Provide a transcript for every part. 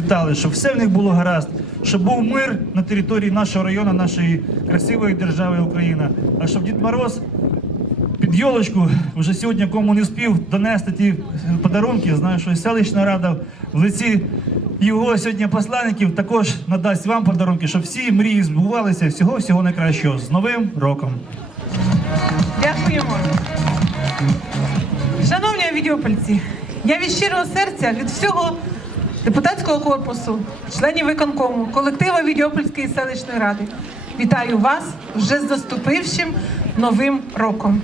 процвітали, щоб все в них було гаразд, щоб був мир на території нашого району, нашої красивої держави Україна. А щоб Дід Мороз під йолочку вже сьогодні кому не спів донести ті подарунки. Знаю, що селищна рада в лиці його сьогодні посланників також надасть вам подарунки, щоб всі мрії збувалися. Всього всього найкращого з Новим роком. Дякуємо. Шановні відеопольці, я від щирого серця, від всього депутатського корпусу, членів виконкому, колектива Відеопольської селищної ради вітаю вас вже з наступившим новим роком.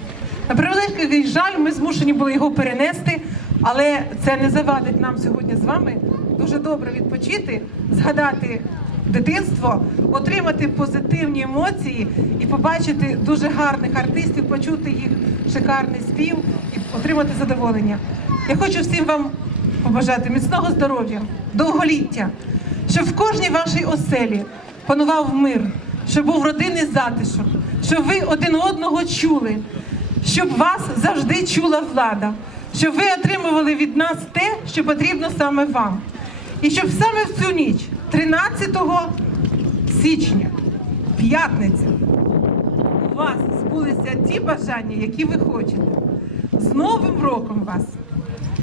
На превеликий жаль, ми змушені були його перенести, але це не завадить нам сьогодні з вами дуже добре відпочити, згадати дитинство, отримати позитивні емоції і побачити дуже гарних артистів, почути їх шикарний спів і отримати задоволення. Я хочу всім вам побажати міцного здоров'я, довголіття, щоб в кожній вашій оселі панував мир, щоб був родинний затишок, щоб ви один одного чули, щоб вас завжди чула влада, щоб ви отримували від нас те, що потрібно саме вам. І щоб саме в цю ніч, 13 січня, п'ятниця, у вас збулися ті бажання, які ви хочете. З Новим роком вас!